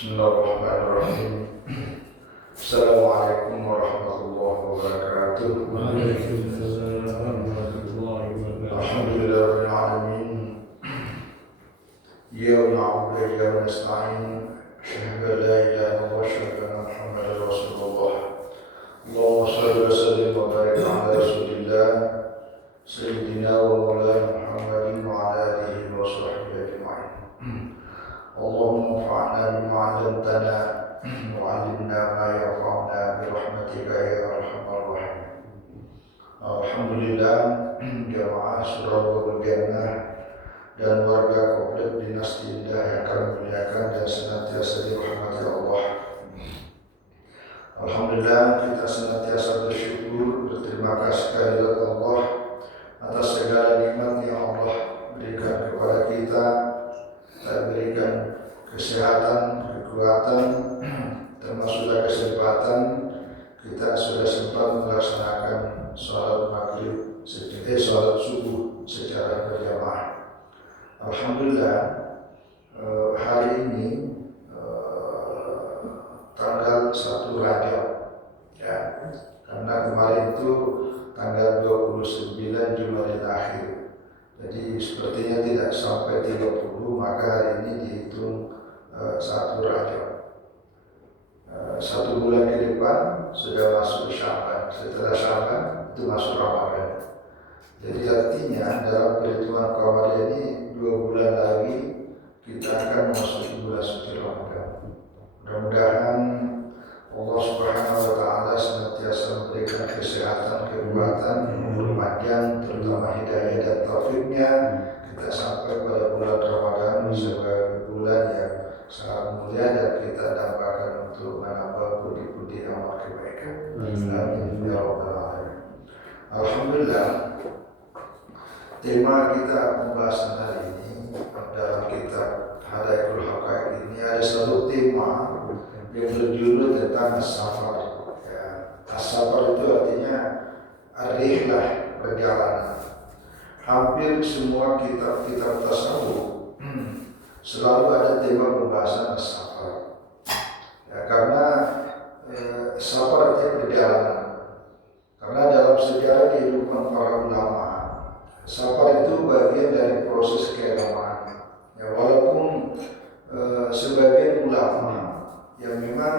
Bismillahirrahmanirrahim. Assalamualaikum warahmatullahi wabarakatuh. Waalaikumsalam warahmatullahi wabarakatuh. Alhamdulillahirabbil alamin. Ya na'budu wa ya nasta'in. Asyhadu an la ilaha illallah wa asyhadu anna Muhammadar Rasulullah. Allahumma shalli wa sallim wa barik ala Rasulillah Sayyidina wa maulana Muhammadin wa ala alihi wa sahbihi ajma'in. Allahumma anfa'na bima 'allamtana wa 'allimna ma yanfa'una bi rahmatika ya arhamar rahimin. Alhamdulillah, jamaah Surabaya Jannah dan warga komplek dinasti Indah yang kami muliakan dan senantiasa dirahmati Allah. Alhamdulillah, kita senantiasa bersyukur, berterima kasih kepada Allah atas segala nikmat yang Allah berikan kepada kita. Kita berikan kesehatan, kekuatan, termasuk kesempatan kita sudah sempat melaksanakan sholat maghrib, sholat subuh secara berjamaah. Alhamdulillah, hari ini tanggal 1 Rajab, ya, karena kemarin itu tanggal 29 Jumadil Akhir. Jadi sepertinya tidak sampai 30, maka hari ini dihitung 1 Rajab. 1 bulan ke depan sudah masuk Sya'ban. Setelah Sya'ban itu masuk Ramadan. Jadi artinya dalam perhitungan Qamariyah ini 2 bulan lagi kita akan memasuki bulan suci Ramadan. Mudah-mudahan Allah Subhanahu wa Ta'ala senantiasa memberikan kesehatan, kekuatan, umur panjang, terutama hidayah dan taufiknya. Kita sampai pada bulan Ramadan sebagai bulan yang sangat mulia dan kita dambakan untuk menambah budi-budi amal kebaikan. Amin ya rabbal alamin. Alhamdulillah, tema kita pembahasan hari ini dalam kitab Hadaikul Haqaiq ini ada satu tema yang berjudul tentang as-safar. Ya, as-safar itu artinya ar-rihlah, perjalanan. Hampir semua kitab-kitab tasawuf selalu ada tema pembahasan as-safar. Ya, karena safar artinya perjalanan. Karena dalam sejarah kehidupan para ulama, safar itu bagian dari proses keagamaan. Ya, walaupun sebagian ulama yang memang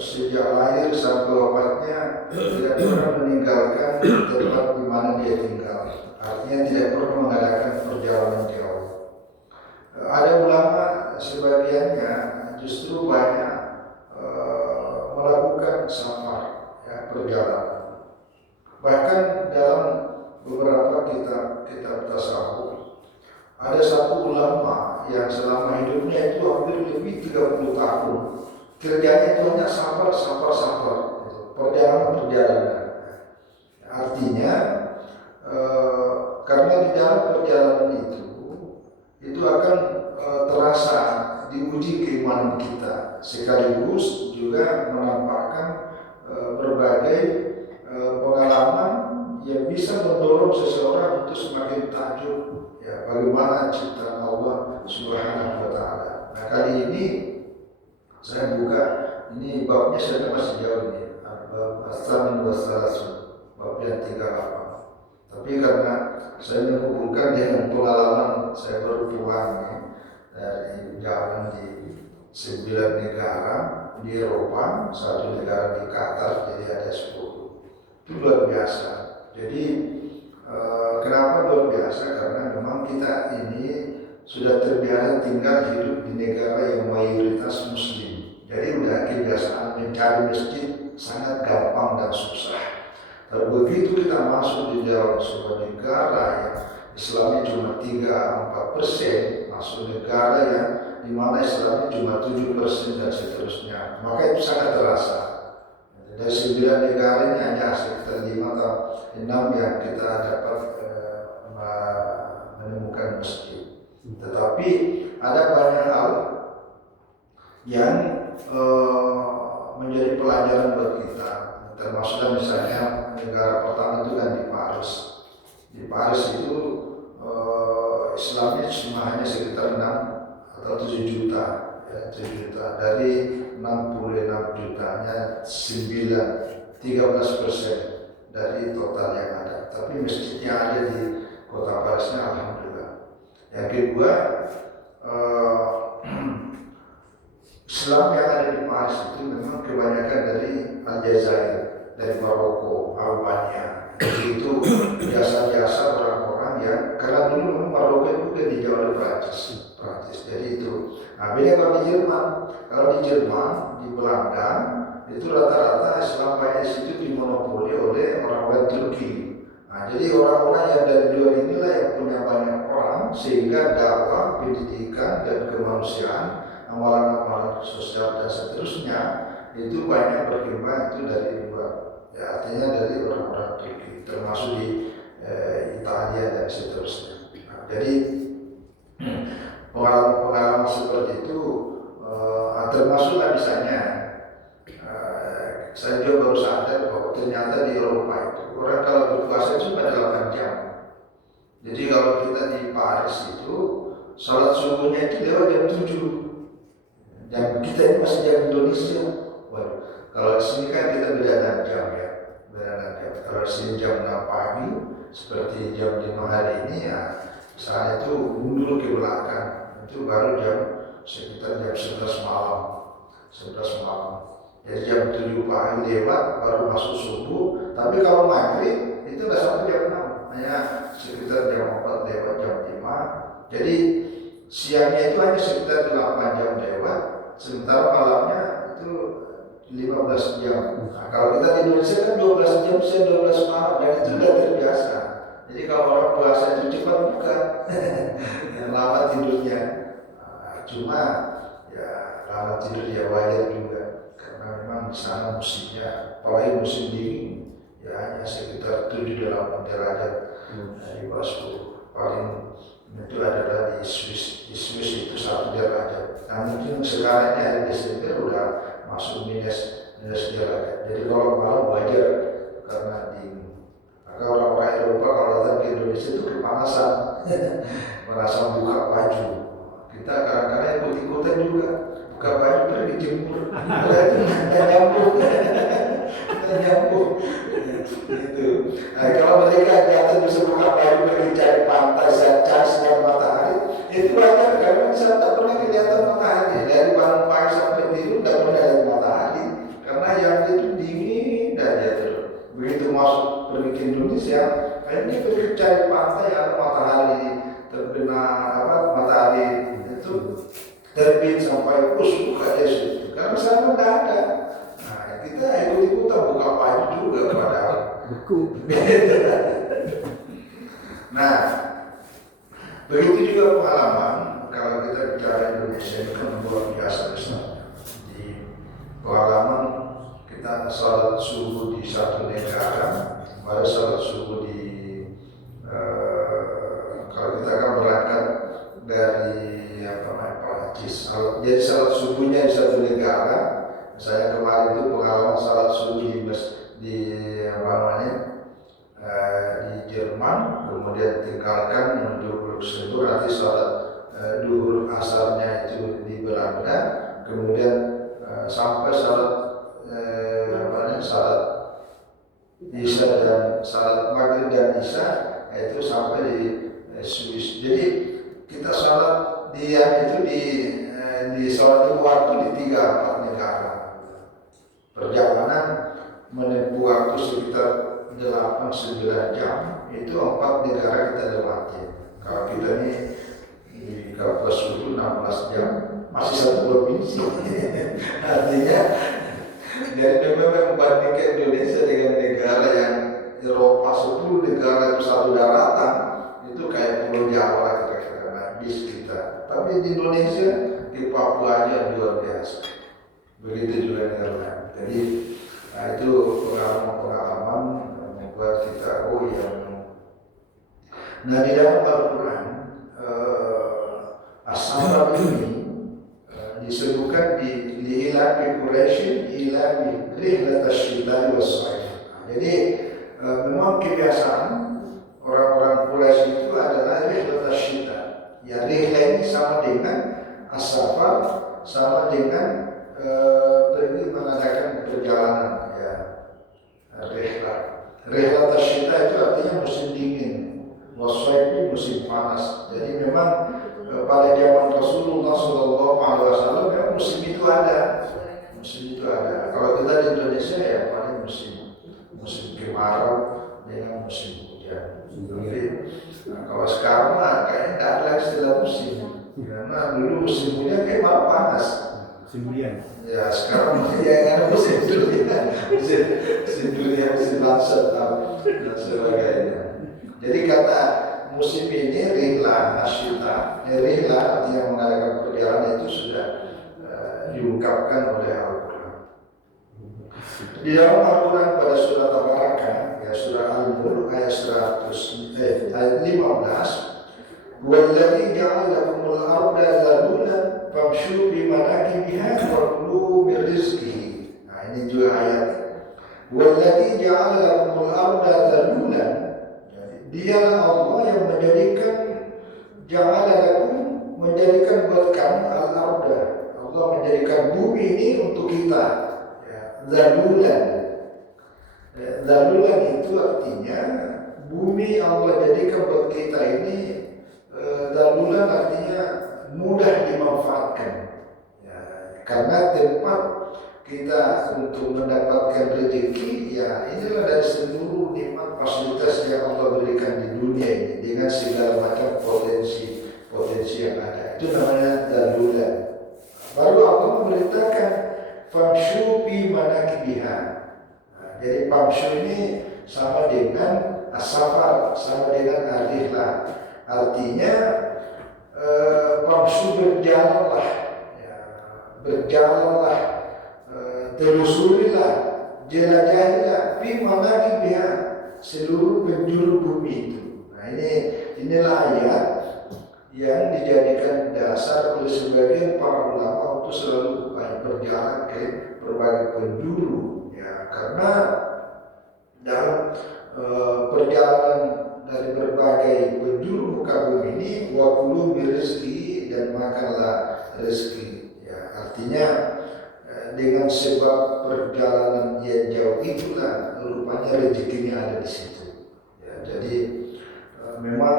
sejak lahir sampai wafatnya tidak pernah meninggalkan tempat di mana dia tinggal. Artinya tidak pernah mengadakan perjalanan jauh. Ada ulama sebagiannya justru banyak melakukan safar, ya, perjalanan. Bahkan dalam beberapa kitab tasawuf ada satu ulama yang selama hidupnya itu hampir lebih 30 tahun kerjanya itu hanya safar, perjalanan. Artinya karena di dalam perjalanan itu akan terasa diuji keimanan kita, sekaligus juga menampakkan berbagai pengalaman yang bisa mendorong seseorang untuk semakin takjub, ya, bagaimana ciptaan Allah Subhanahu wa Ta'ala. Nah, kali ini saya buka, ini babnya saya masih jauh nih, bab as-samin was-salasun, bab yang 38. Tapi karena saya menghubungkan dengan pengalaman saya baru pulang nih, dari jalan di 9 negara di Eropa, 1 negara di Qatar, jadi ada 10. Itu luar biasa. Jadi kenapa luar biasa? Karena memang kita ini sudah terbiasa tinggal hidup di negara yang mayoritas Muslim. Jadi udah kebiasaan mencari masjid sangat gampang dan susah. Tapi begitu kita masuk di dalam sebuah negara yang Islamnya cuma 3-4%, masuk negara yang dimana Islamnya cuma 7% dan seterusnya, maka itu sangat terasa. Dari 9 negara ini hanya sekitar 5 atau 6 yang kita dapat menemukan masjid. Tetapi ada banyak hal yang menjadi pelajaran buat kita, termasuk misalnya negara pertama itu kan di Paris. Di Paris itu Islamnya cuma hanya sekitar 6 atau 7 juta, ya, 7 juta dari 66 jutanya 13% dari total yang ada. Tapi masjidnya ada di Kota Parasnya, alhamdulillah. Yang kedua, Islam yang ada di Paris itu memang kebanyakan dari Aljazair, dari Maroko, Albania. Itu jasa-jasa orang-orang yang, karena dulu memang Maroko itu kan dijauh oleh Prancis. Jadi itu. Nah, beda kalau di Jerman. Kalau di Jerman, di Belanda, itu rata-rata Islam Paris itu dimonopoli oleh orang-orang Turki. Nah, jadi orang-orang yang dari luar inilah yang punya banyak orang, sehingga dakwah, pendidikan, dan kemanusiaan, amalan-amalan sosial dan seterusnya itu banyak berkembang itu dari luar. Ya, artinya dari orang-orang Turki, termasuk di Italia dan seterusnya. Nah, jadi pengalaman seperti itu termasuklah misalnya saya juga baru sadar bahwa ternyata di Eropa itu orang kalau berpuasa itu cuma 8 jam. Jadi kalau kita di Paris itu sholat subuhnya itu lewat jam 7. Jam kita ini masih jam Indonesia. Waduh, kalau di sini kan kita beda 6 jam ya. Beda 6 jam. Kalau di sini jam 6 pagi seperti jam 5 hari ini ya, misalnya itu mundur ke belakang. Itu baru sekitar jam 11 malam. 11 malam. Jadi jam 7 pagi lewat baru masuk subuh. Tapi kalau maghrib itu nggak sampai jam 6, hanya sekitar jam 4 lewat jam 5. Jadi siangnya itu hanya sekitar 8 jam lewat, sementara malamnya itu 15 jam. Nah, kalau kita di Indonesia kan 12 jam, siang 12 malam, dan itu sudah terbiasa. Jadi kalau orang puasa itu cepat bukan, yang lama tidurnya. Cuma ya lama tidur ya wajar juga, karena memang di sana musimnya, apalagi musim dingin, ya hanya sekitar 7-8 derajat di bawah 10. Paling itu adalah di Swiss itu 1 derajat. Nah mungkin sekarang ini hari Desember udah masuk minus derajat. Jadi kalau malam wajar karena dingin. Maka orang-orang Eropa kalau datang ke Indonesia itu kepanasan, merasa buka baju. Kita kadang-kadang ikut-ikutan juga, buka baju pergi jemur, kita nyambung, gitu. Nah, kalau mereka kelihatan bisa buka baju pergi cari pantai, cari sinar matahari, itu banyak karena saya tak pernah kelihatan matahari dari bangun pagi sampai tidur tak pernah lihat matahari, karena yang itu dingin aja terus. Begitu masuk pergi ke Indonesia, akhirnya pergi cari pantai ada matahari terkena matahari itu terbit sampai buka dia situ. Karena sana tidak ada. Nah, kita ikut-ikutan buka baju juga padahal. Nah, begitu juga pengalaman kalau kita bicara Indonesia itu kan luar biasa besar. Di pengalaman kita sholat subuh di satu negara, baru sholat subuh di kalau kita kan berangkat dari Prancis. Jadi salat subuhnya di satu negara. Saya kemarin itu pengalaman salat subuh di Jerman, kemudian tinggalkan menuju Luxembourg, nanti salat duhur asarnya itu di Belanda, kemudian sampai salat salat Isya dan salat maghrib dan Isya itu sampai di Swiss. Jadi kita sholat di sholat itu waktu di 3-4 negara. Perjalanan menempuh waktu sekitar 8-9 jam, itu 4 negara kita lewati. Kalau kita ini di Kapuasulu 16 jam, masih 1 provinsi. Artinya dari memang membandingkan Indonesia dengan negara yang Eropa 10 negara itu 1 daratan, itu kayak Pulau Jawa kira-kira habis kita. Tapi di Indonesia, di Papua aja luar biasa. Begitu juga dengan jadi itu pengalaman-pengalaman membuat kita Nah di dalam Al-Quran As-Sabab ini disebutkan di ilahi Quraisy ilahi rihlat asy-syita'i was-shaif. Jadi memang kebiasaan orang-orang Quraisy itu adalah rihlat asy-syita. Ya rihlah ini sama dengan as-safar sama dengan pergi mengadakan perjalanan ya, rehlat. Rehlat asyita itu artinya musim dingin, wasfaid itu musim panas. Jadi memang pada zaman Rasulullah SAW memang musim itu ada. Kalau kita di Indonesia ya paling musim kemarau dengan musim hujan. Tapi kalau sekarang kayaknya tidak ada istilah musim, karena dulu musim hujan kayak malah panas. Musim hujan. Ya sekarang ya ada musim durian, musim lansat dan sebagainya. Jadi kata musim ini rihla asyita, rihla artinya mengadakan perjalanan itu sudah diungkapkan oleh Al-Quran. Di dalam Al-Quran pada surat Al-Baqarah ya surah Al-Mulk ayat 15, والذي جعل لكم الأرض ذلولا فامشوا بمناكبها وكلوا من رزقه. Nah ini juga ayat. والذي جعل لكم الأرض ذلولا. Dialah Allah yang menjadikan buat kamu al-arda. Allah menjadikan bumi ini untuk kita. Zalulan. Zalulan itu artinya bumi Allah jadikan buat kita ini. Zalulan artinya mudah dimanfaatkan. Ya, karena tempat kita untuk mendapatkan rezeki, ya inilah dari seluruh nikmat fasilitas yang Allah berikan di dunia ini dengan segala macam potensi yang ada. Itu namanya zalulan. Baru Allah memerintahkan famshu bi manakibiha. Jadi famshu ini sama dengan as-safar, sama dengan ar-rihlah. Artinya famshu berjalanlah, telusurilah, jelajahilah bi manakibiha, seluruh penjuru bumi itu. Nah inilah ayat yang dijadikan dasar oleh sebagian para ulama untuk selalu berjalan ke berbagai penjuru, ya karena dalam perjalanan dari berbagai penjuru muka bumi ini wakulu rezeki dan makanlah rezeki, ya artinya dengan sebab perjalanan yang jauh itulah rupanya rezekinya ada di situ, ya jadi memang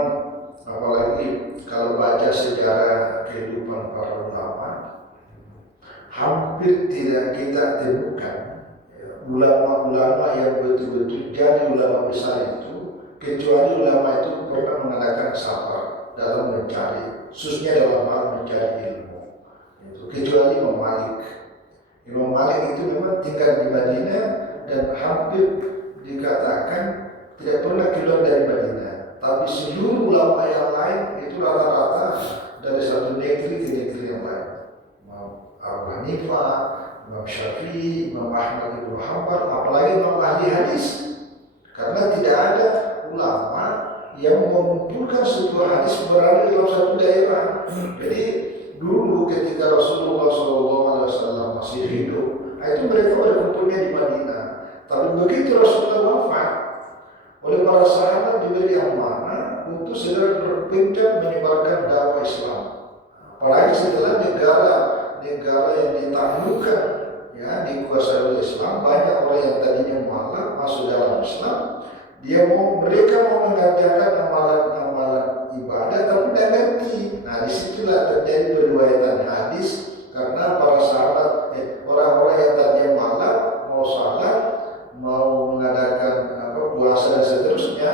apalagi kalau baca sejarah kehidupan para ulama, hampir tidak kita temukan ulama-ulama yang betul-betul jadi ulama besar itu, kecuali ulama itu pernah mengadakan safar dalam mencari, khususnya dalam hal mencari ilmu. Kecuali Imam Malik. Imam Malik itu memang tinggal di Madinah dan hampir dikatakan tidak pernah keluar dari Madinah. Tapi seluruh ulama yang lain itu rata-rata dari satu negeri ke negeri yang lain. Abu Hanifah, Imam Syafi'i, Imam Ahmad bin Hanbal, apalagi Imam ahli hadis. Karena tidak ada ulama yang mengumpulkan sebuah hadis berada dalam satu daerah. Jadi dulu ketika Rasulullah SAW masih hidup, itu mereka berkumpulnya di Madinah. Tapi begitu Rasulullah wafat, oleh para sahabat diberi amanah untuk segera berpencar menyebarkan dakwah Islam. Apalagi setelah negara yang ditaklukkan, ya dikuasai oleh Islam, banyak orang yang tadinya mualaf masuk dalam Islam. Mereka mau mengerjakan amalan ibadah tapi tidak ngerti. Nah disitulah terjadi periwayatan hadis karena para sahabat, orang-orang yang tadinya mualaf mau salat, mau mengadakan puasa dan seterusnya,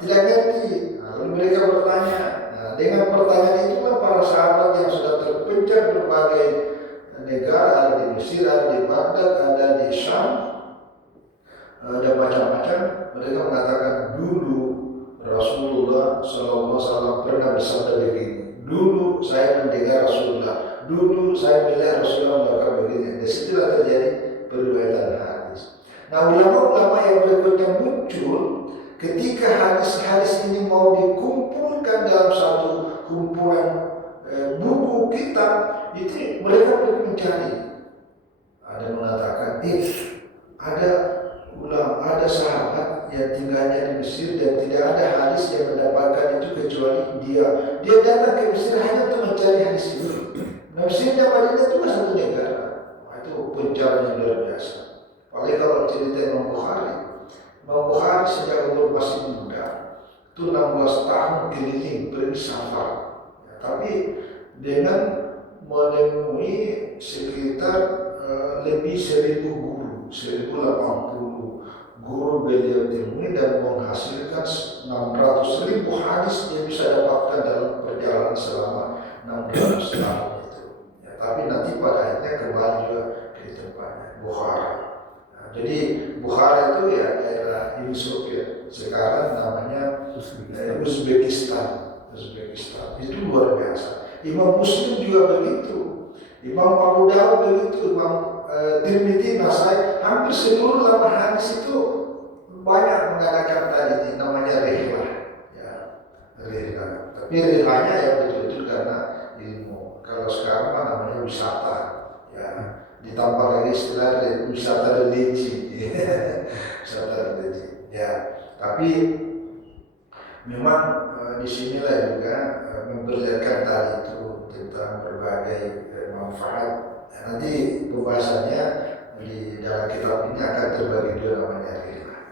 tidak ngerti. Lalu mereka bertanya. Nah, dengan pertanyaan itulah para sahabat yang sudah terpencar berbagai negara, ada di Mesir, ada di Baghdad, ada di Syam, ada macam-macam. Mereka mengatakan dulu Rasulullah SAW pernah bersabda begini. Dulu saya mendengar Rasulullah. Dulu saya melihat Rasulullah melakukan begini. Di situlah terjadi periwayatan hadis. Nah ulama-ulama yang berikutnya muncul ketika hadis-hadis ini mau dikumpulkan dalam satu kumpulan buku kitab, itu mereka perlu mencari. Ada mengatakan, ada ulama, ada sahabat yang tinggalnya di Mesir dan tidak ada hadis yang mendapatkan itu kecuali dia. Dia datang ke Mesir hanya untuk mencari hadis itu. Mesir dan Madinah itu satu negara. Nah, itu penjaranya luar biasa. Apalagi kalau cerita Imam Bukhari sejak umur masih muda, itu 16 tahun keliling pergi safar. Ya, tapi dengan menemui sekitar lebih 1000 guru, 1080 guru beliau temui dan menghasilkan 600.000 hadis yang bisa dapatkan dalam perjalanan selama 16 tahun itu. Ya, tapi nanti pada akhirnya kembali juga ke tempatnya Bukhara. Nah, jadi Bukhara itu ya daerah Yusuf ya, sekarang namanya Uzbekistan. Itu luar biasa. Imam Muslim juga begitu, Imam Abu Dawud begitu, Imam Tirmidzi, Nasai, hampir seluruh ulama hadis itu banyak mengadakan tadi ini namanya rihlah, ya rihlah. Tapi rihlahnya ya betul-betul karena ilmu. Kalau sekarang namanya wisata, ya ditambah lagi istilah wisata religi, wisata religi. Ya, tapi memang disinilah juga memperlihatkan tadi itu tentang berbagai manfaat. Nanti pembahasannya di dalam kitab ini akan terbagi dua namanya rihlah.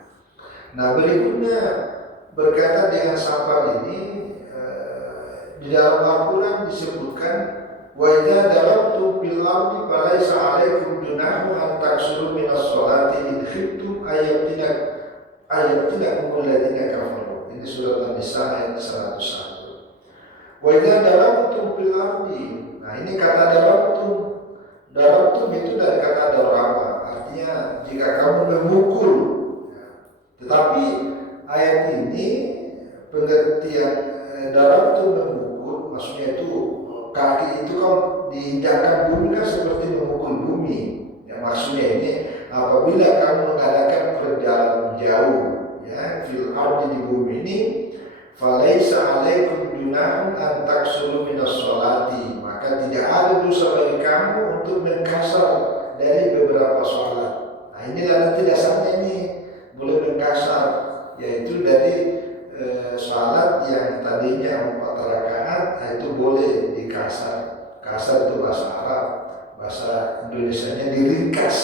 Nah berikutnya berkaitan dengan safar ini di dalam Al-Quran disebutkan wa idza darabtum fil ardi falaysa 'alaikum junahun an taksuru minas sholati in khiftum ayatina alladziina kafaru. Ini surat An-Nisa ayat 101. Wa idza darabtum fil ardi. Nah ini kata darabtum itu dari kata daraba, artinya jika kamu memukul. Tetapi ayat ini pengertian darabtum memukul, maksudnya itu kaki itu kan diinjakkan bumi kan seperti memukul bumi. Ya, maksudnya ini apabila kamu mengadakan perjalanan jauh, ya fil ardi di bumi ini, falaisa 'alaikum junahun an taksuru minas sholati, maka tidak ada dosa bagi kamu untuk mengkasar dari beberapa sholat. Nah inilah nanti dasarnya ini boleh mengkasar, yaitu dari sholat yang tadinya 4 rakaat, itu boleh dikasar. Kasar itu bahasa Arab, bahasa Indonesianya diringkas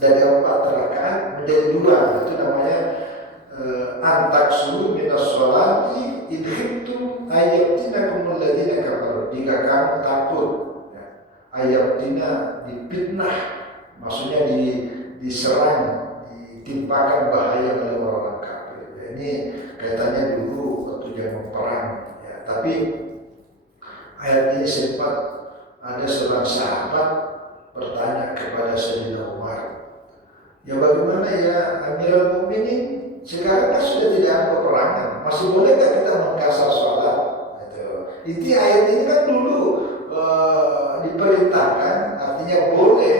dari 4 rakaat menjadi 2. Itu namanya antaksuru minas sholati in khiftum ayatina alladziina kafaru. Jika kamu takut, ya, ayatina dipitnah, maksudnya diserang, ditimpakan bahaya oleh orang kafir. Ya, ini kaitannya dulu waktu zaman perang. Ya, tapi ayat ini sempat ada seorang sahabat bertanya kepada Sayyidina Umar, ya bagaimana ya Amirul Mukminin, sekarang kan sudah tidak ada peperangan, masih bolehkah kita mengkasar sholat? Inti ayat ini kan dulu diperintahkan, artinya boleh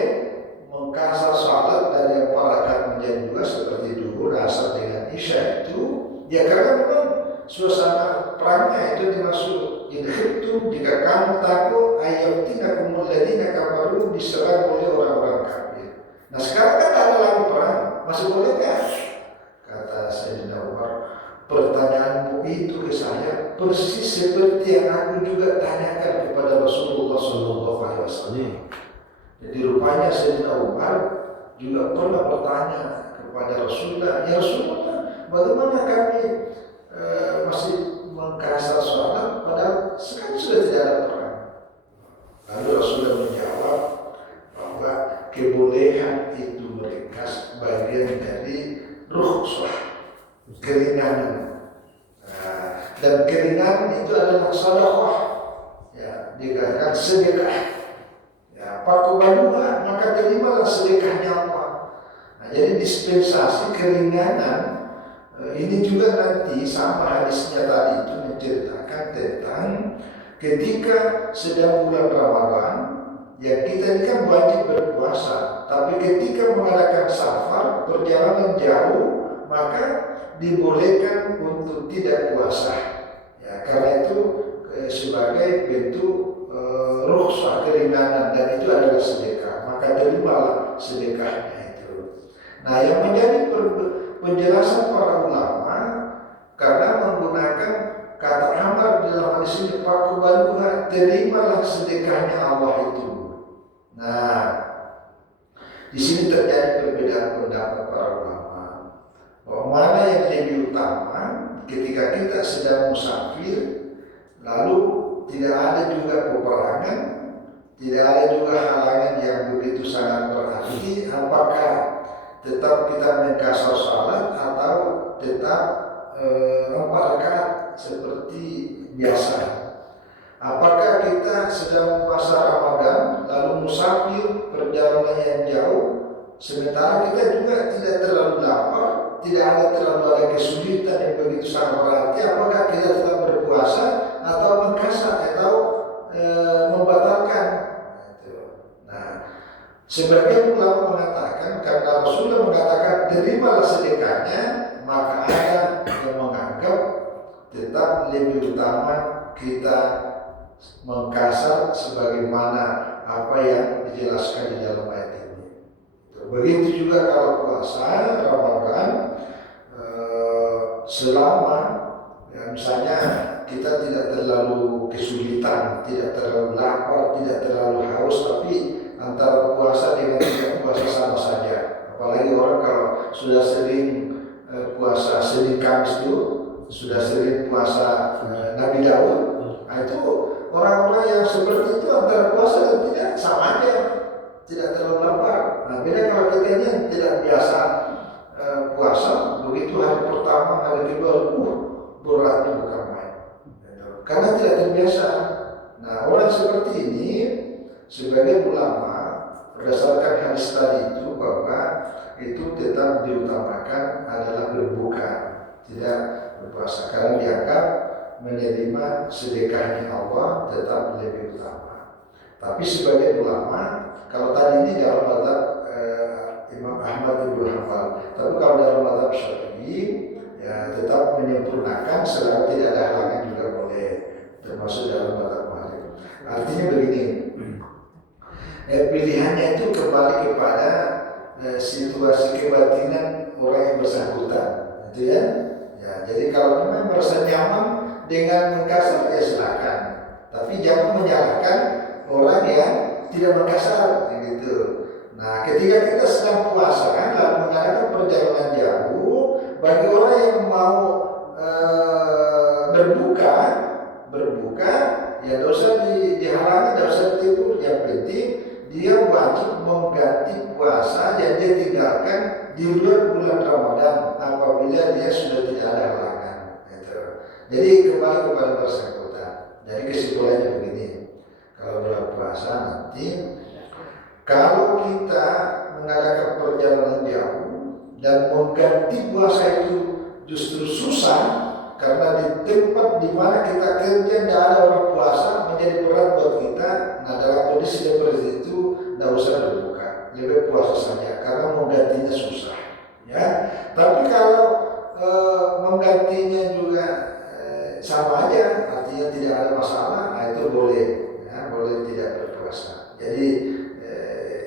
mengkasar sholat dari 4 rakaat menjadi 2 seperti dulu asar dengan isya itu. Ya karena memang suasana perangnya itu dimaksud in khiftum, jika kamu takut ayatina alladziina kafaru, diserang oleh orang-orang kafir. Nah sekarang kan ada lagi perang, masih bolehkah? Kata Sayyidina Umar, pertanyaanmu itu ke saya persis seperti yang aku juga tanyakan kepada Rasulullah SAW. Jadi rupanya Sayyidina Umar juga pernah bertanya kepada Rasulullah, ya Rasulullah, bagaimana kami masih mengkasar sholat padahal sekarang sudah tidak ada perang? Lalu Rasulullah menjawab bahwa kebolehan itu meringkas bagian dari rukhsah, keringanan. Dan keringanan itu adalah sedekah, ya, dikatakan sedekah. Ya, pakubaluha, maka terimalah sedekahnya Allah. Nah, jadi dispensasi keringanan ini juga nanti sama hadisnya tadi itu menceritakan tentang ketika sedang bulan Ramadan, ya kita ini kan wajib berpuasa, tapi ketika mengadakan safar, perjalanan jauh, maka dibolehkan untuk tidak puasa. Ya, karena itu sebagai bentuk rukhsah, keringanan, dan itu adalah sedekah, maka terimalah sedekahnya itu. Nah, yang menjadi penjelasan para ulama karena menggunakan kata amar di dalam hadis ini, pakubaluha, terimalah sedekahnya Allah itu. Nah, di sini terjadi perbedaan pendapat para ulama bahwa mana yang lebih utama ketika kita sedang musafir, lalu tidak ada juga peperangan, tidak ada juga halangan yang begitu sangat berarti, apakah tetap kita mengkasar salat atau tetap 4 rakaat seperti biasa? Apakah kita sedang puasa Ramadan lalu musafir perjalanan yang jauh, sementara kita juga tidak terlalu lapar, tidak ada terlalu ada kesulitan yang begitu sangat berarti, apakah kita tetap berpuasa atau mengkasar atau membatalkan? Nah, sebagian ulama mengatakan karena Rasulullah mengatakan terimalah sedekahnya, maka ada yang menganggap tetap lebih utama kita mengkasar sebagaimana apa yang dijelaskan di dalam ayat ini. Begitu juga kalau puasa Ramadan, selama ya, misalnya kita tidak terlalu kesulitan, tidak terlalu lapar, tidak terlalu haus, tapi antara puasa dengan tidak puasa sama saja. Apalagi orang kalau sudah sering puasa Senin Kamis itu, sudah sering puasa Nabi Daud, nah itu orang-orang yang seperti itu antara puasa dan tidak sama aja, tidak terlalu lapar. Nah, beda kalau kita ini yang tidak biasa puasa, begitu hari pertama, hari kedua, beratnya bukan main, karena tidak terbiasa. Nah, orang seperti ini, sebagai ulama berdasarkan hadis tadi itu bahwa itu tetap diutamakan adalah berbuka, tidak berpuasa, karena dianggap menerima sedekahnya Allah tetap lebih utama. Tapi sebagai ulama, kalau tadi ini dalam mazhab Imam Ahmad bin Hanbal, tapi kalau dalam mazhab Syafi'i ya tetap menyempurnakan selama tidak ada halangan juga boleh, termasuk dalam mazhab Malik. Artinya begini, pilihannya itu kembali kepada situasi kebatinan orang yang bersangkutan, gitu ya. Ya, jadi kalau memang merasa nyaman dengan mengkasar ya silakan, tapi jangan menyalahkan orang yang tidak mengkasar, gitu. Nah, ketika kita sedang puasa kan, lalu mengadakan perjalanan jauh, bagi orang yang mau berbuka, ya tidak usah dihalangi, tidak usah ditipu. Yang penting dia wajib mengganti puasa yang dia tinggalkan di bulan Ramadan apabila dia sudah tidak ada halangan. Gitu. Jadi kembali kepada bersangkutan. Jadi kesimpulannya begini, kalau bulan puasa nanti, kalau kita mengadakan perjalanan jauh dan mengganti puasa itu justru susah, karena di tempat di mana kita kerja tidak ada orang puasa, menjadi berat buat kita. Nah, dalam kondisi seperti itu tidak usah berbuka, lebih puasa saja, karena menggantinya susah. Ya, tapi kalau menggantinya juga sama aja, artinya tidak ada masalah, nah itu boleh, ya, boleh tidak berpuasa. Jadi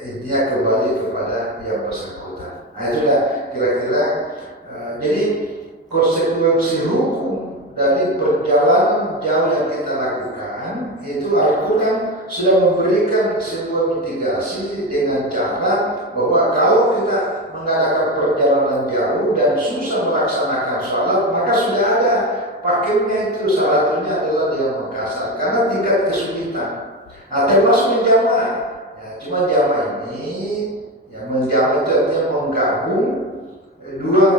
intinya kembali kepada yang bersangkutan. Nah itulah kira-kira. Jadi konsekuensi hukum dari perjalanan jauh yang kita lakukan itu Al-Quran sudah memberikan sebuah mitigasi dengan cara bahwa kalau kita mengadakan perjalanan jauh dan susah melaksanakan sholat, maka sudah ada paketnya itu, salah satunya adalah dia mengkasar karena tingkat kesulitan. Nah, termasuk menjamaah. Ya, cuma jamaah ini yang menjamaah itu artinya menggabung dua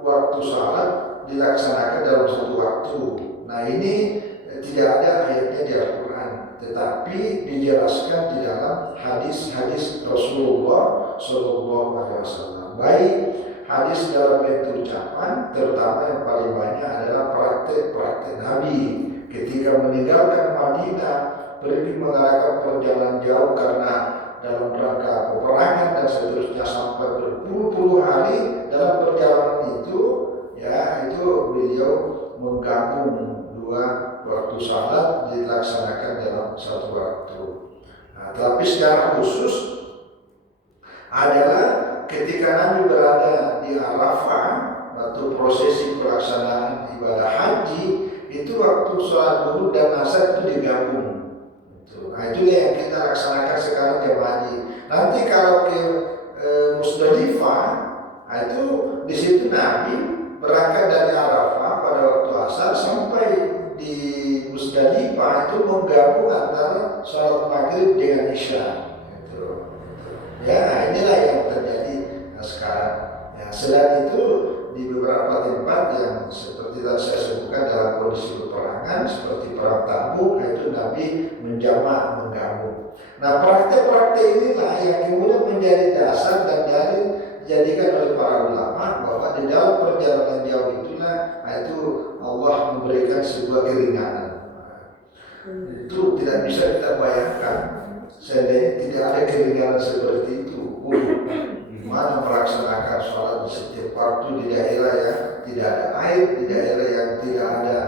waktu salat dilaksanakan dalam satu waktu. Nah, ini tidak ada ayatnya di Al-Quran, tetapi dijelaskan di dalam hadis-hadis Rasulullah SAW. Baik hadis dalam bentuk ucapan, terutama yang paling banyak adalah praktek-praktek Nabi ketika meninggalkan Madinah, pergi mengadakan perjalanan jauh karena dalam rangka peperangan dan seterusnya sampai berpuluh-puluh hari. Dalam perjalanan itu, ya itu beliau menggabung dua waktu salat dilaksanakan dalam satu waktu. Nah, tapi secara khusus adalah ketika Nabi berada di Arafah, waktu prosesi pelaksanaan ibadah haji, itu waktu sholat zuhur dan asar itu digabung. Nah itulah yang kita laksanakan sekarang jemaah haji. Nanti kalau ke Musdalifah, nah itu di situ Nabi berangkat dari Arafah pada waktu asar sampai di Musdalifah itu menggabung antara sholat maghrib dengan isya. Gitu. Ya inilah yang terjadi sekarang. Ya, selain itu di beberapa tempat yang seperti tadi saya sebutkan dalam kondisi peperangan seperti perang Tabuk, itu Nabi menjamak menggabung. Nah praktek-praktek inilah yang kemudian menjadi dasar dan dalil dijadikan oleh para ulama bahwa di dalam perjalanan jauh itulah itu Allah memberikan sebuah keringanan. Itu tidak bisa kita bayangkan. Seandainya tidak ada keringanan seperti itu, mana melaksanakan sholat di setiap waktu di daerah yang tidak ada air, di daerah yang tidak ada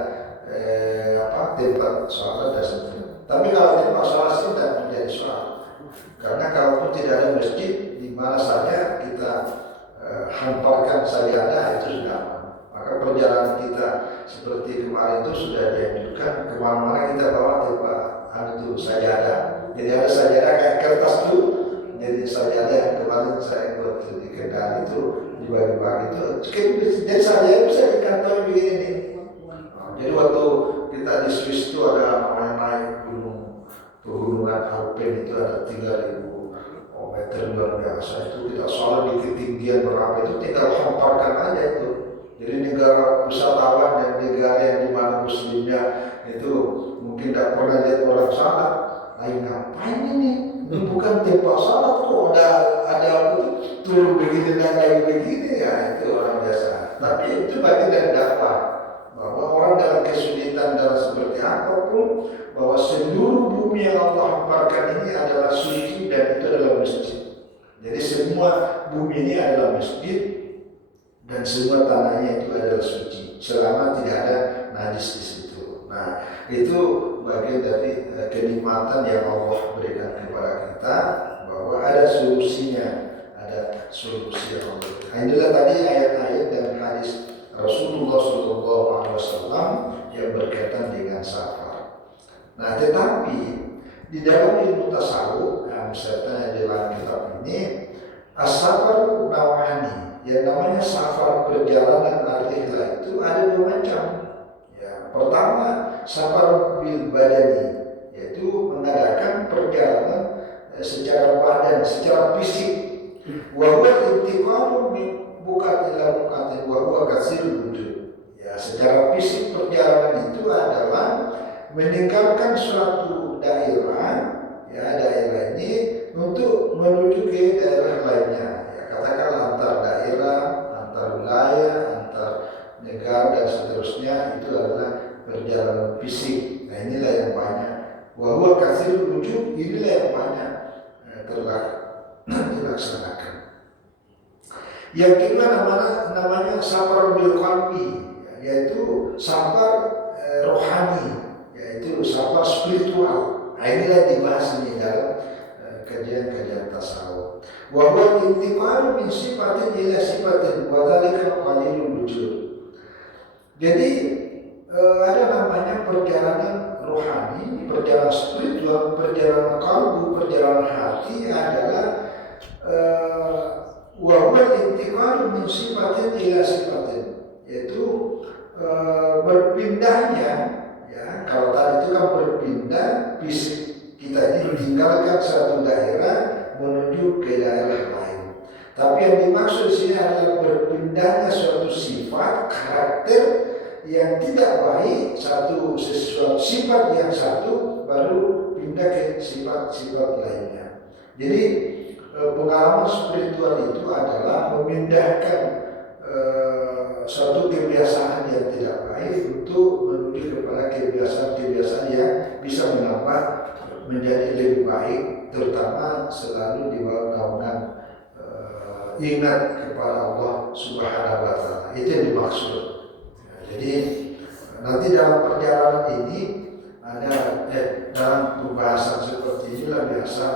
tempat sholat dan sebagainya. Tapi kalau tempat sholat tidak menjadi sholat, karena kalaupun tidak ada masjid, di mana saja kita hamparkan sajadah itu sudah aman. Maka perjalanan kita seperti kemarin itu sudah dianjurkan kemana-mana kita bawa tempat itu sajadah. Jadi ada sajadah kayak kertas itu. Jadi sajadah yang kemarin saya buat di Kendal itu dibagi-bagi itu. Jadi sajadah bisa dikantongi begini nih. Jadi waktu kita di Swiss itu ada namanya naik pegunungan Alpen itu ada 3.000 meter luar biasa itu tidak salah di ketinggian berapa itu tinggal hamparkan aja itu. Jadi negara wisatawan dan negara yang dimana muslimnya itu mungkin tidak pernah lihat orang salat. Lain ngapain ini? Ini bukan tempat salat kok ada turun begini dan lagi begini ya itu orang biasa. Tapi itu bagian dari dakwah bahwa orang dalam kesulitan dalam seperti apapun bahwa seluruh bumi yang Allah hamparkan ini adalah suci dan itu adalah masjid. Jadi semua bumi ini adalah masjid dan semua tanahnya itu adalah suci selama tidak ada najis di situ. Nah itu bagian dari kenikmatan yang Allah berikan kepada kita bahwa ada solusinya, ada solusi yang Allah. Nah, inilah tadi ayat-ayat dan hadis Rasulullah SAW yang berkaitan dengan safar. Nah tetapi di dalam ilmu tasawuf yang saya tanya di dalam kitab ini as-safar nawani. Yang namanya safar perjalanan al-ihlah itu ada 2 macam. Ya, pertama safar bil badani, yaitu mengadakan perjalanan secara badan, secara fisik. Wa huwa intiqalu min bukan ila bukatin wa huwa kasirul wujud. Ya, secara fisik perjalanan itu adalah meninggalkan suatu daerah, ya daerah ini untuk menuju ke daerah lainnya. Katakanlah antar daerah, antar wilayah, antar negara dan seterusnya itu adalah perjalanan fisik. Nah inilah yang banyak. Wahwa kasir wujud inilah yang banyak telah dilaksanakan. Yang kedua namanya safar bil qalbi, yaitu safar rohani, yaitu safar spiritual. Nah inilah dibahas ini dalam kajian-kajian tasawuf. Wa huwa intiqal min sifatin ila sifatin wa dzalika qalilul wujud. Jadi ada namanya perjalanan rohani, perjalanan spiritual, perjalanan kalbu, perjalanan hati adalah wa huwa intiqal min sifatin ila sifatin, yaitu berpindahnya ya. Kalau tadi itu kan berpindah fisik kita ini meninggalkan satu daerah menuju ke daerah lain. Tapi yang dimaksud di sini adalah berpindahnya suatu sifat, karakter yang tidak baik, sesuatu sifat yang satu baru pindah ke sifat-sifat lainnya. Jadi pengalaman spiritual itu adalah memindahkan suatu kebiasaan yang tidak baik untuk menuju kepada kebiasaan-kebiasaan yang bisa menambah menjadi lebih baik, terutama selalu di bawah naungan ingat kepada Allah Subhanahu wa Ta'ala. Itu yang dimaksud. Jadi nanti dalam perjalanan ini ada dalam pembahasan seperti inilah biasa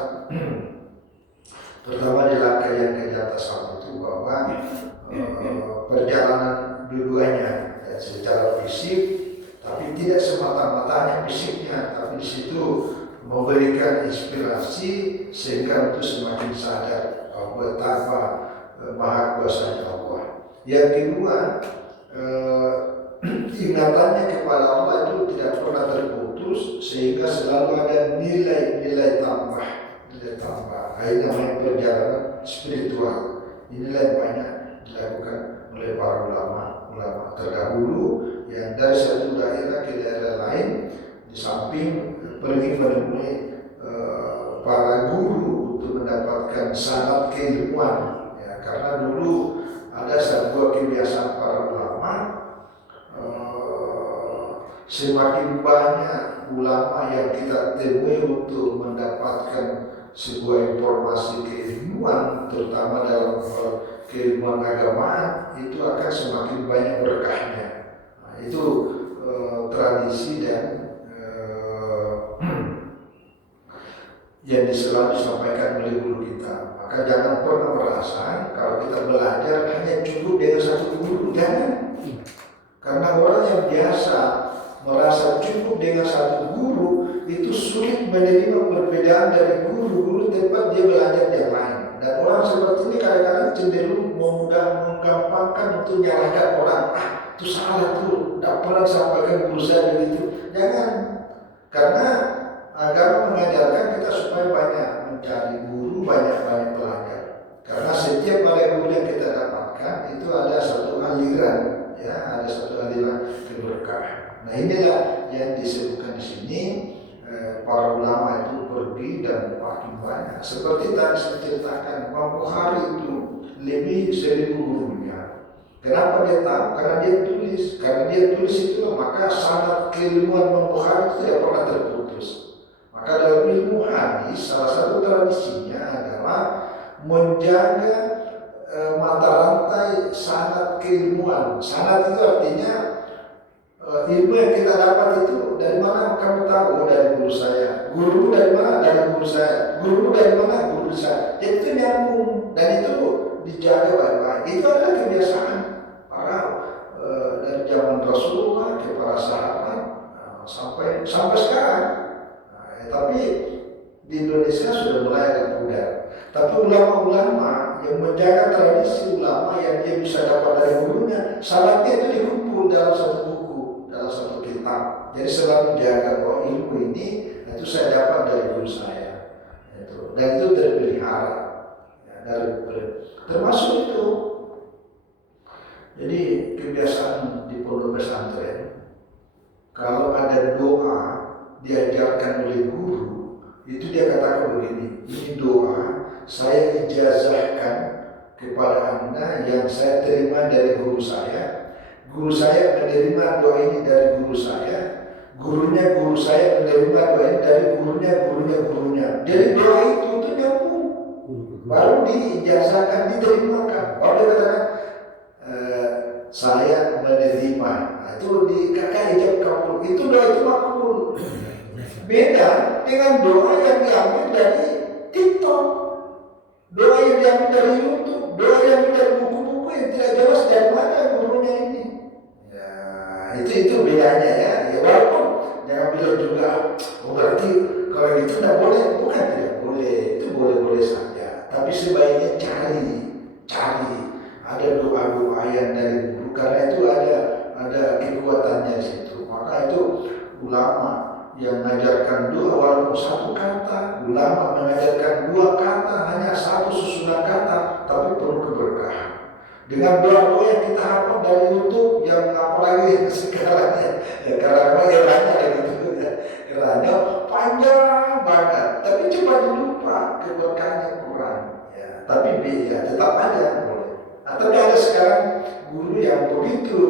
terutama di kajian tasawuf itu bahwa perjalanan dua-duanya ya, secara fisik, tapi tidak semata-mata hanya fisiknya, tapi di situ memberikan inspirasi sehingga untuk semakin sadar bahwa betapa maha kuasanya Allah. Yang kedua, ingatannya kepada Allah itu tidak pernah terputus sehingga selalu ada nilai tambah. Ini namanya perjalanan spiritual. Inilah yang banyak dilakukan oleh para ulama terdahulu yang dari satu daerah ke daerah lain, di samping pergi menemui para guru untuk mendapatkan sanad keilmuan. Ya, karena dulu ada sebuah kebiasaan para ulama, semakin banyak ulama yang kita temui untuk mendapatkan sebuah informasi keilmuan, terutama dalam keilmuan agama, itu akan semakin banyak berkahnya. Nah, itu tradisi dan yang selalu disampaikan oleh guru kita. Maka jangan pernah merasa kalau kita belajar hanya cukup dengan satu guru, jangan. Karena orang yang biasa merasa cukup dengan satu guru itu sulit menerima perbedaan dari guru-guru tempat dia belajar yang lain. Dan orang seperti ini kadang-kadang cenderung mudah menggampangkan untuk menyalahkan orang. Itu salah tuh, tidak pernah sampaikan guru saya begitu. Jangan, karena agama mengajarkan kita supaya banyak mencari guru, banyak belajar. Karena setiap guru yang kita dapatkan itu ada satu aliran, ya, ada satu aliran keberkahan. Nah, inilah yang disebutkan di sini. Para ulama itu pergi dan makin banyak. Seperti tadi saya ceritakan, Imam Bukhari itu lebih 1000 gurunya. Kenapa dia tahu? Karena dia tulis. Karena dia tulis itu, maka sanad keilmuan Imam Bukhari itu tidak pernah terputus. Maka dalam ilmu hadis, salah satu tradisinya adalah menjaga mata rantai sanad keilmuan. Sanad itu artinya ilmu yang kita dapat itu dari mana kamu tahu? Oh, dari guru saya. Guru dari mana? Dari guru saya. Guru dari mana? Guru saya. Jadi itu nyambung dan itu dijaga baik-baik. Itu adalah kebiasaan para dari zaman Rasulullah ke para sahabat sampai sekarang. Tapi di Indonesia sudah mulai agak pudar. Tapi ulama-ulama yang menjaga tradisi ulama yang dia bisa dapat dari gurunya, salatnya itu dikumpul dalam satu buku, dalam satu kitab. Jadi selalu jaga bahwa ilmu ini itu saya dapat dari guru saya. Dan itu terpelihara. Ya, termasuk itu. Jadi kebiasaan di pondok pesantren, kalau ada doa diajarkan oleh guru, itu dia katakan begini, ini doa saya ijazahkan kepada Anda yang saya terima dari guru saya menerima doa ini dari guru saya, gurunya guru saya menerima doa ini dari gurunya. Jadi doa itu nyambung, baru diijazahkan, diterimakan. Baru dia katakan saya menerima. Nah, itu dikatakan ijab kabul. Itu doa itu makbul. Beda dengan doa yang diambil dari TikTok, doa yang diambil dari YouTube, doa yang diambil dari buku-buku yang tidak jelas dari mana gurunya ini. Ya, itu bedanya ya. Ya walaupun jangan bilang juga, oh berarti kalau itu tidak boleh, bukan tidak boleh, itu boleh-boleh saja. Tapi sebaiknya cari ada doa-doa yang dari guru, karena itu ada kekuatannya di situ. Maka itu ulama yang mengajarkan doa walaupun satu kata, ulama mengajarkan 2 kata, hanya satu susunan kata, tapi penuh keberkahan. Dengan doa-doa yang kita hafal dari YouTube, yang apalagi sekarang ya karena eranya gitu ya, eranya panjang banget, tapi cepat lupa keberkahannya kurang. Ya, tapi ya tetap aja boleh. Nah, tapi ada sekarang guru yang begitu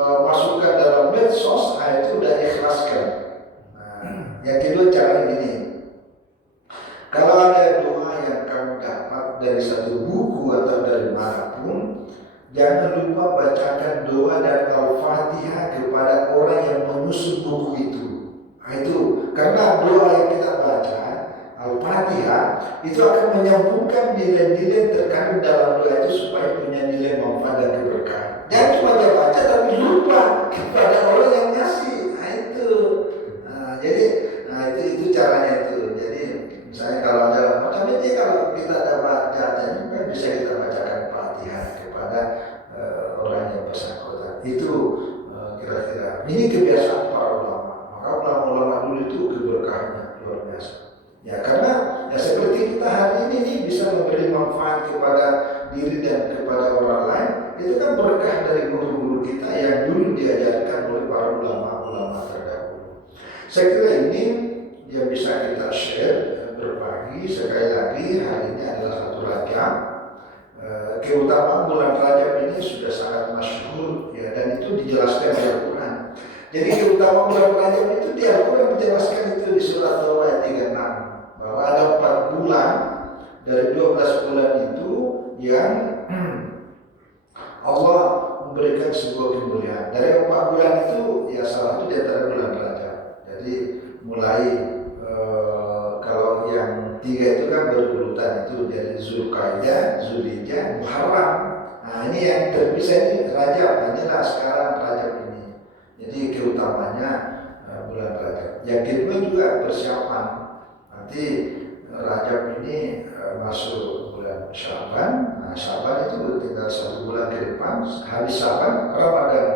masukkan dalam medsos, itu udah ikhlaskan. Yang kedua cara ini, kalau ada doa yang kamu dapat dari satu buku atau dari manapun, jangan lupa bacakan doa dan Al-Fatihah kepada orang yang menyusun buku itu. Nah, itu karena doa yang kita baca Al-Fatihah itu akan menyambungkan nilai-nilai terkandung dalam doa itu supaya punya nilai manfaat dan keberkahan. Jangan cuma dia baca tapi lupa kepada orang yang ngasih. Nah, itu. Jadi itu caranya itu. bisa kita bacakan Fatihah kepada orang yang bersangkutan. Itu kira-kira ini kebiasaan para ulama. Maka ulama-ulama dulu itu keberkahannya luar biasa. Ya karena ya seperti kita hari ini bisa memberi manfaat kepada diri dan kepada orang lain, itu kan berkah dari guru-guru kita yang dulu diajarkan oleh para ulama-ulama terdahulu. Saya kira ini yang bisa kita share berbagi. Sekali lagi hari ini adalah satu Rajab. Keutamaan bulan Rajab ini sudah sangat masyhur ya, dan itu dijelaskan di Al-Quran. Jadi keutamaan bulan Rajab itu di Al-Quran dijelaskan itu di surat Taubah ayat 36 bahwa ada 4 bulan dari 12 bulan itu yang Allah memberikan sebuah kemuliaan. Dari 4 bulan itu ya salah satu di antara bulan Rajab. Jadi mulai kalau yang 3 itu kan berurutan itu dari Zulqa'dah, Zulhijjah, Muharram. Nah ini yang terpisah ini Rajab. Inilah sekarang Rajab ini. Jadi keutamanya bulan Rajab. Yang kedua juga persiapan. Nanti Rajab ini masuk bulan Syaban. Nah Syaban itu tinggal 1 bulan ke depan. Habis Syaban Ramadan.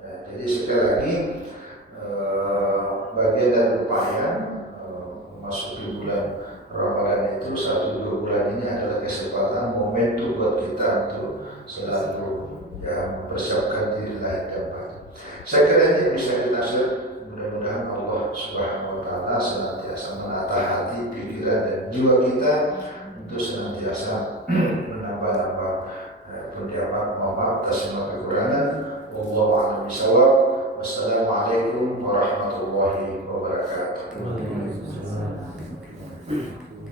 Ya, jadi sekali lagi bagian dari upaya memasuki bulan Ramadan itu 1-2 bulan ini adalah kesempatan momentum buat kita untuk selalu ya mempersiapkan diri lahir dan batin. Saya kira ini bisa kita share. Mudah-mudahan Allah Subhanahu wa Ta'ala senantiasa menata hati, pikiran dan jiwa kita untuk senantiasa menambah-nambah pendiaman. Mohon maaf atas semua kekurangan. Wallahu a'lam bishawab. Wassalamualaikum warahmatullahi wabarakatuh.